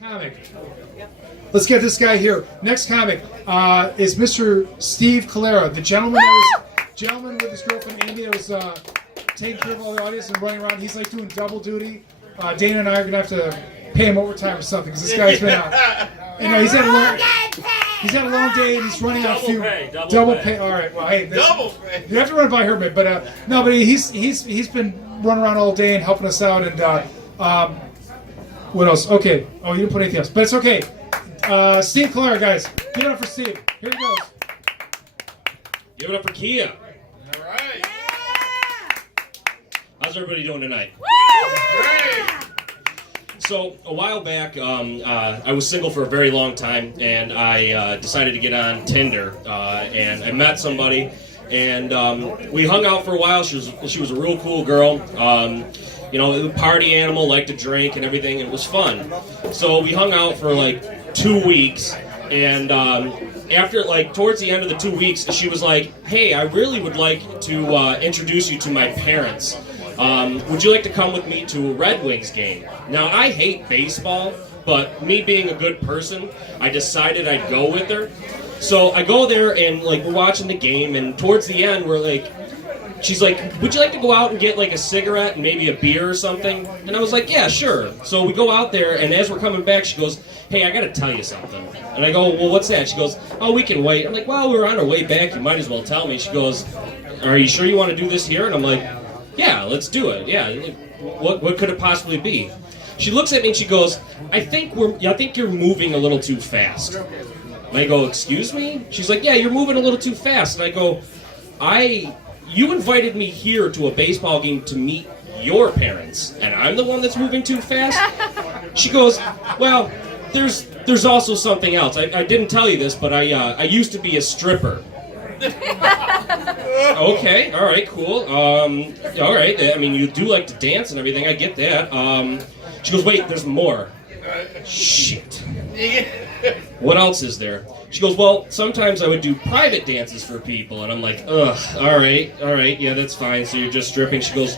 Comic. Let's get this guy here. Next comic is Mr. Steve Callara, the gentleman with his girlfriend Amy that was taking care of all the audience and running around. He's like doing double duty. Dana and I are gonna have to pay him overtime or something because this guy's been out. He's had a long day and he's running out a few double pay. All right, well, hey, double pay. You have to run by her, but no, but he's been running around all day and helping us out and. What else? Okay. Oh, you didn't put anything else. But it's okay. Steve Callara, guys. Give it up for Steve. Here he goes. Give it up for Kia. All right. Yeah! How's everybody doing tonight? Great. So, a while back, I was single for a very long time, and I decided to get on Tinder, and I met somebody, and we hung out for a while. She was a real cool girl. Party animal, liked to drink and everything. It was fun. So we hung out for like 2 weeks, and after towards the end of the 2 weeks, she was like, "Hey, I really would like to introduce you to my parents. Would you like to come with me to a Red Wings game?" Now I hate baseball, but me being a good person, I decided I'd go with her. So I go there and we're watching the game, and towards the end she's like, "Would you like to go out and get a cigarette and maybe a beer or something?" And I was like, "Yeah, sure." So we go out there, and as we're coming back, she goes, "Hey, I got to tell you something." And I go, "Well, what's that?" She goes, "Oh, we can wait." I'm like, "Well, we're on our way back. You might as well tell me." She goes, "Are you sure you want to do this here?" And I'm like, "Yeah, let's do it. Yeah, what could it possibly be?" She looks at me and she goes, I think you're moving a little too fast." And I go, "Excuse me?" She's like, "Yeah, you're moving a little too fast." And I go, You invited me here to a baseball game to meet your parents, and I'm the one that's moving too fast?" She goes, "Well, there's also something else. I didn't tell you this, but I used to be a stripper." Okay, all right, cool. All right. I mean, you do like to dance and everything. I get that. She goes, "Wait, there's more." Shit. What else is there? She goes, "Well, sometimes I would do private dances for people." And I'm like, "Ugh, all right, yeah, that's fine. So you're just stripping." She goes,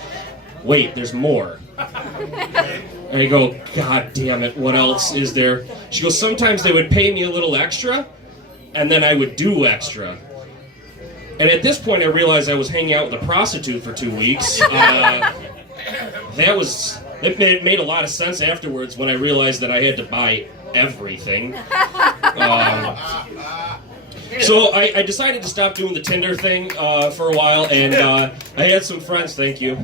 "Wait, there's more." And I go, "God damn it, what else is there?" She goes, "Sometimes they would pay me a little extra, and then I would do extra." And at this point, I realized I was hanging out with a prostitute for 2 weeks. It made a lot of sense afterwards when I realized that I had to buy everything. So I decided to stop doing the Tinder thing for a while, and I had some friends, thank you.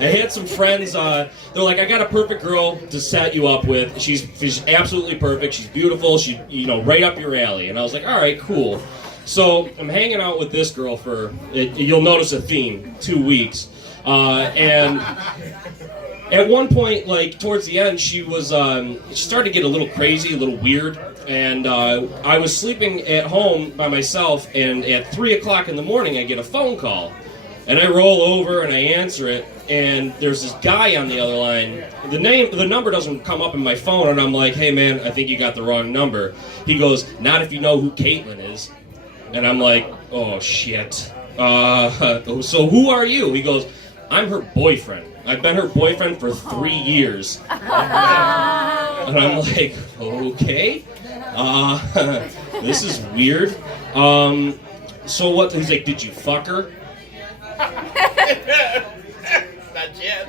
I had some friends, they're like, "I got a perfect girl to set you up with. She's absolutely perfect, she's beautiful, she's right up your alley." And I was like, "All right, cool." So I'm hanging out with this girl for, you'll notice a theme, 2 weeks. And at one point, towards the end, she started to get a little crazy, a little weird, and I was sleeping at home by myself, and at 3 o'clock in the morning, I get a phone call, and I roll over and I answer it, and there's this guy on the other line. The number doesn't come up in my phone, and I'm like, "Hey man, I think you got the wrong number." He goes, "Not if you know who Caitlin is." And I'm like, "Oh shit. So who are you?" He goes, "I'm her boyfriend. I've been her boyfriend for 3 years." And I'm like, "Okay, this is weird. So what?" He's like, "Did you fuck her?" Not yet.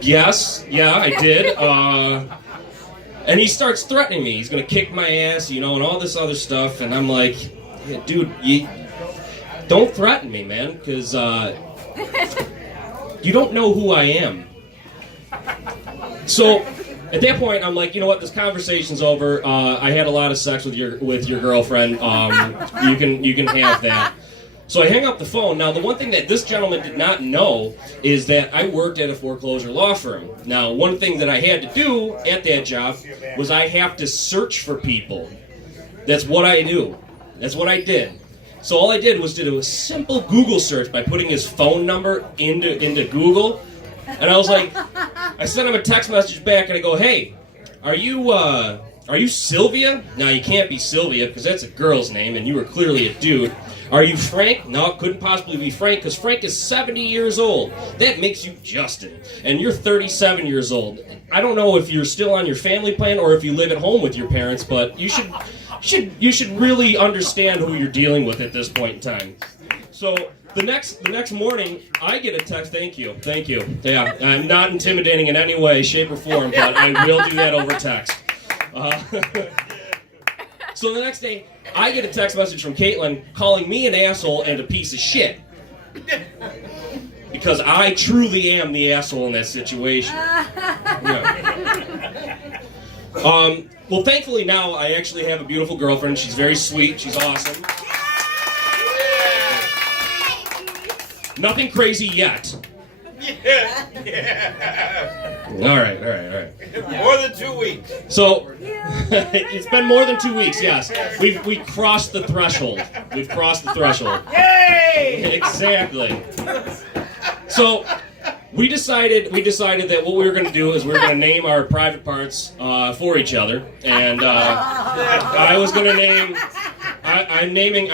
Yes, yeah, I did. And he starts threatening me. He's gonna kick my ass, and all this other stuff. And I'm like, "Yeah, dude, you don't threaten me, man, because you don't know who I am." So at that point, I'm like, "You know what? This conversation's over. I had a lot of sex with your girlfriend. You can have that." So I hang up the phone. Now, the one thing that this gentleman did not know is that I worked at a foreclosure law firm. Now, one thing that I had to do at that job was I have to search for people. That's what I do. That's what I did. So all I did was do a simple Google search by putting his phone number into Google. And I was like, I sent him a text message back and I go, "Hey, are you Are you Sylvia? No, you can't be Sylvia because that's a girl's name and you were clearly a dude. Are you Frank? No, couldn't possibly be Frank because Frank is 70 years old. That makes you Justin. And you're 37 years old. I don't know if you're still on your family plan or if you live at home with your parents, but you should really understand who you're dealing with at this point in time. So the next morning, I get a text. Thank you. Yeah, I'm not intimidating in any way, shape, or form, but I will do that over text. So the next day, I get a text message from Caitlin calling me an asshole and a piece of shit. Because I truly am the asshole in that situation. Yeah. Well, thankfully now I actually have a beautiful girlfriend. She's very sweet. She's awesome. Nothing crazy yet. Yeah. All right. More than 2 weeks. So, it's been more than 2 weeks, yes. We crossed the threshold. We've crossed the threshold. Yay! Exactly. So, we decided that what we were going to do is we were going to name our private parts for each other, and I was going to name. I'm naming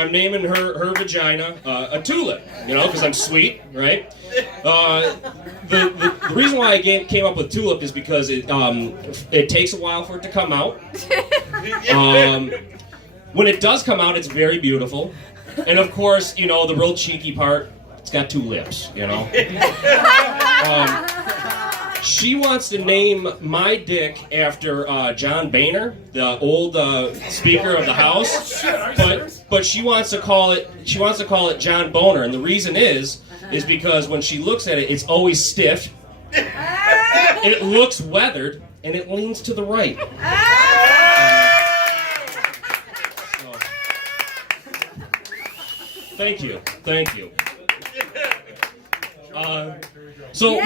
her vagina a tulip, because I'm sweet, right? The reason why I came up with tulip is because it takes a while for it to come out. When it does come out, it's very beautiful, and of course, the real cheeky part, it's got 2 lips, She wants to name my dick after John Boehner, the old Speaker of the House, but she wants to call it John Boner, and the reason is because when she looks at it, it's always stiff, it looks weathered, and it leans to the right. Thank you. So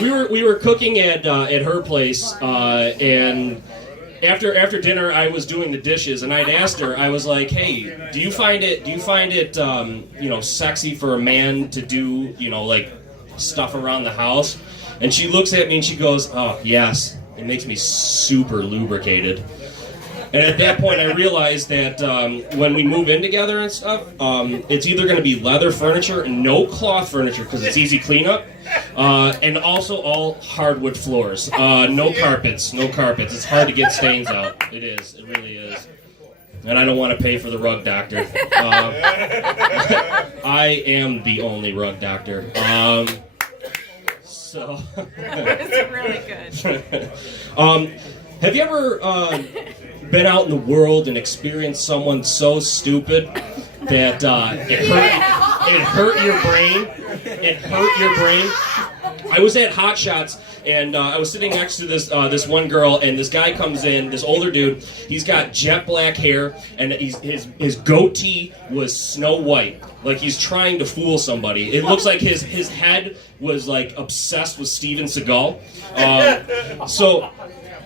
we were cooking at her place, and after dinner I was doing the dishes, and I'd asked her, I was like, hey, do you find it sexy for a man to do like stuff around the house? And she looks at me and she goes, oh yes, it makes me super lubricated. And at that point, I realized that when we move in together and stuff, it's either going to be leather furniture and no cloth furniture because it's easy cleanup, and also all hardwood floors. No carpets. It's hard to get stains out. It is. It really is. And I don't want to pay for the rug doctor. I am the only rug doctor. So. It's really good. Have you ever been out in the world and experienced someone so stupid that it hurt your brain? It hurt your brain. I was at Hot Shots, and I was sitting next to this one girl, and this guy comes in, this older dude. He's got jet black hair, and his goatee was snow white, like he's trying to fool somebody. It looks like his head was like obsessed with Steven Seagal. So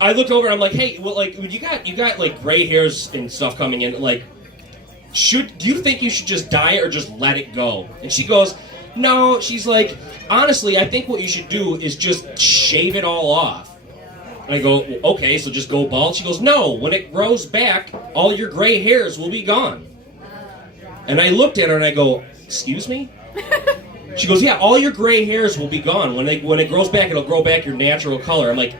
I looked over and I'm like, hey, well, like you got like gray hairs and stuff coming in. Like, do you think you should just dye it or just let it go? And she goes, no. She's like, honestly, I think what you should do is just shave it all off. And I go, well, okay, so just go bald. She goes, no. When it grows back, all your gray hairs will be gone. And I looked at her and I go, excuse me? She goes, yeah, all your gray hairs will be gone. When it grows back, it'll grow back your natural color. I'm like,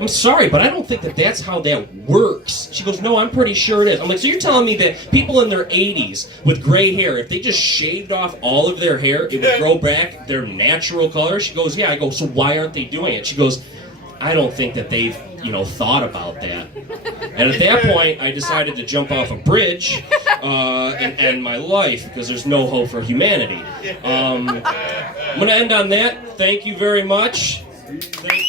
I'm sorry, but I don't think that's how that works. She goes, no, I'm pretty sure it is. I'm like, so you're telling me that people in their 80s with gray hair, if they just shaved off all of their hair, it would grow back their natural color? She goes, yeah. I go, so why aren't they doing it? She goes, I don't think that they've, thought about that. And at that point, I decided to jump off a bridge and end my life because there's no hope for humanity. I'm going to end on that. Thank you very much. Thank you.